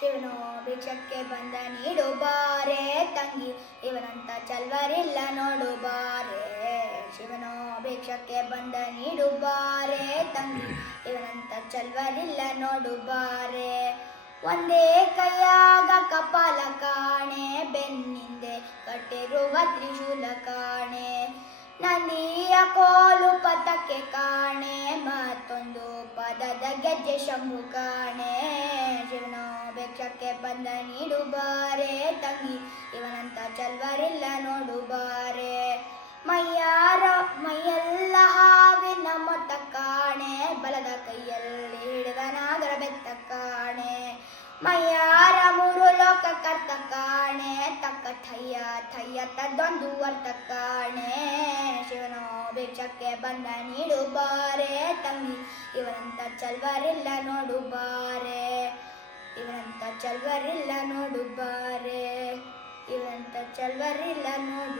ಶಿವನು ಭಿಕ್ಷಕ್ಕೆ ಬಂದ ನೀಡು ಬಾರೆ ತಂಗಿ, ಇವನಂತ ಚಲ್ವರಿಲ್ಲ ನೋಡು ಬಾರೆ. ಶಿವನು ಭಿಕ್ಷಕ್ಕೆ ಬಂದ ನೀಡು ಬಾರೆ ತಂಗಿ, ಇವನಂತ ಚಲ್ವರಿಲ್ಲ ನೋಡು ಬಾರೆ. ಒಂದೇ ಕೈಯಾಗ ಕಪಾಲ ಕಾಣೆ, ಬೆನ್ನಿಂದೆ ಕಟ್ಟಿರುವ ತ್ರಿಶೂಲ ಕಾಣೆ. ನಂದಿಯ ಕೋಲು ಪತಕ್ಕೆ ಕಾಣೆ, ಮತ್ತೊಂದು ಪದದ ಗೆಜ್ಜೆ ಶಂಭು ಕಾಣೆ. ಶಿವನು ಭಿಕ್ಷಕ್ಕೆ ಬಂದ ನೀಡು ಬಾರೆ ತಂಗಿ, ಇವನಂತ ಚಲ್ವರಿಲ್ಲ ನೋಡು ಬಾರೆ. ಮೈಯೆಲ್ಲ ಹಾವಿನ ಮೊತ್ತ ಕಾಣೆ, ಬಲದ ಕೈಯಲ್ಲಿ ಹಿಡಿದ ನಾಗರ ಬೆತ್ತ ಕಾಣೆ. ಮೈಯಾರ ಮೂರು ಲೋಕ ಕರ್ತ ಕಾಣೆ, ತಕ್ಕ ಥಯ್ಯ ಥಯ್ಯ ತದ್ದೊಂದು ಅರ್ಥ ಕಾಣೆ. ಶಿವನು ಭಿಕ್ಷಕ್ಕೆ ಬಂದ ನೀಡು ಬಾರೆ ತಂಗಿ, ಇವನಂತ ಚಲ್ವರಿಲ್ಲ ನೋಡು ಬಾರೆ. ಇವನಂತ ಚಲ್ವರಿಲ್ಲ ನೋಡು ಬಾರೆ. ಇವನಂತ ಚಲ್ವರಿಲ್ಲ ನೋಡು